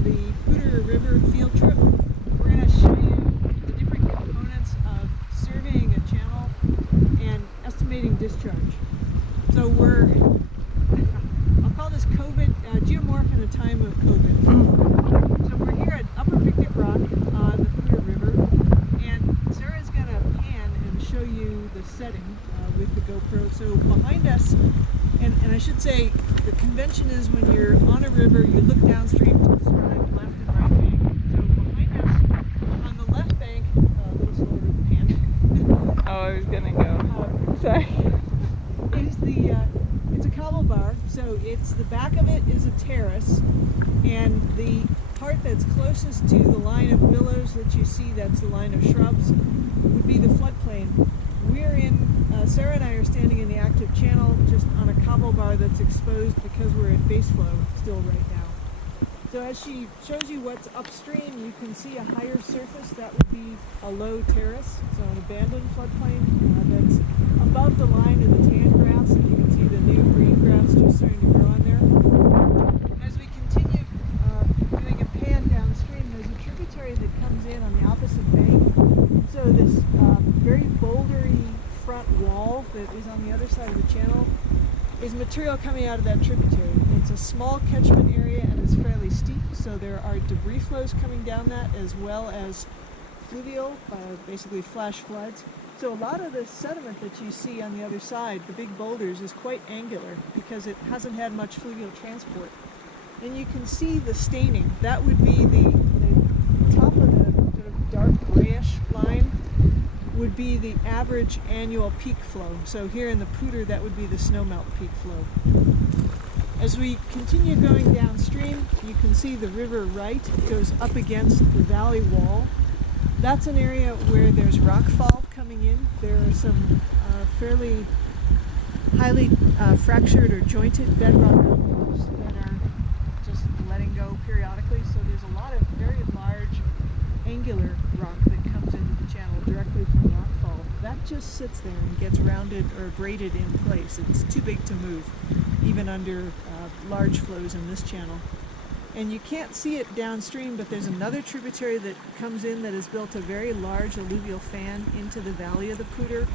for the Poudre River field trip. We're going to show you the different components of surveying a channel and estimating discharge. So I'll call this COVID, geomorph in a time of COVID. So we're here at Upper Picnic Rock on the Poudre River, and Sarah's going to pan and show you the setting with the GoPro. So behind us, and I should say, the convention is when you're on a river, you look downstream to describe left and right bank. So behind us, on the left bank, a little slower with the pan. Oh, I was gonna go. Sorry. It's a cobble bar, so the back of it is a terrace, and the part that's closest to the line of willows that you see, that's the line of shrubs, would be the floodplain. We're Sarah and I are standing in the active channel just on a cobble bar that's exposed because we're at base flow still right now. So as she shows you what's upstream, you can see a higher surface. That would be a low terrace, so an abandoned floodplain that's above the line of the tan grass, and you can see the new green grass just starting to grow on there. As we continue doing a pan downstream, there's a tributary that comes in on the opposite bank. So this very bouldery front wall that is on the other side of the channel is material coming out of that tributary. It's a small catchment area and it's fairly steep, so there are debris flows coming down that, as well as fluvial, basically flash floods. So a lot of the sediment that you see on the other side, the big boulders, is quite angular because it hasn't had much fluvial transport. And you can see the staining. That would be the top of the sort of dark grayish line would be the average annual peak flow. So here in the Poudre, that would be the snowmelt peak flow. As we continue going downstream, you can see the river right goes up against the valley wall. That's an area where there's rockfall coming in. There are some fairly highly fractured or jointed bedrock outposts that are just letting go periodically. So there's a lot of very large angular rock that comes into the channel directly from rockfall. That just sits there and gets rounded or graded in place. It's too big to move, even under large flows in this channel. And you can't see it downstream, but there's another tributary that comes in that has built a very large alluvial fan into the valley of the Poudre,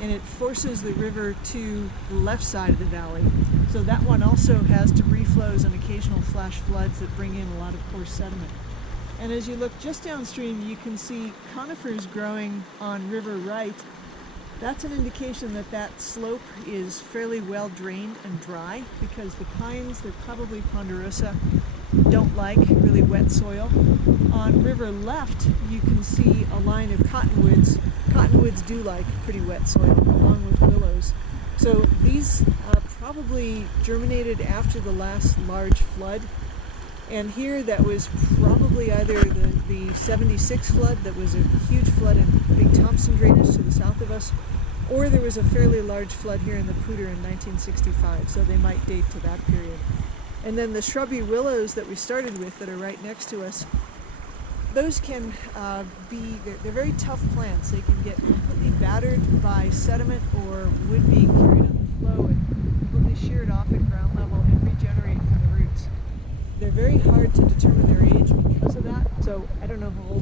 and it forces the river to the left side of the valley. So that one also has debris flows and occasional flash floods that bring in a lot of coarse sediment. And as you look just downstream, you can see conifers growing on river right. That's an indication that that slope is fairly well drained and dry, because the pines, they're probably ponderosa, don't like really wet soil. On river left, you can see a line of cottonwoods. Cottonwoods do like pretty wet soil, along with willows. So these probably germinated after the last large flood. And here, that was probably either the 76 flood, that was a huge flood in Big Thompson drainage to the south of us, or there was a fairly large flood here in the Poudre in 1965, so they might date to that period. And then the shrubby willows that we started with that are right next to us, those can they're very tough plants. They can get completely battered by sediment or wood being carried on the flow and completely sheared off at ground level and regenerate from the roots. They're very hard to determine their age because of that, so I don't know how old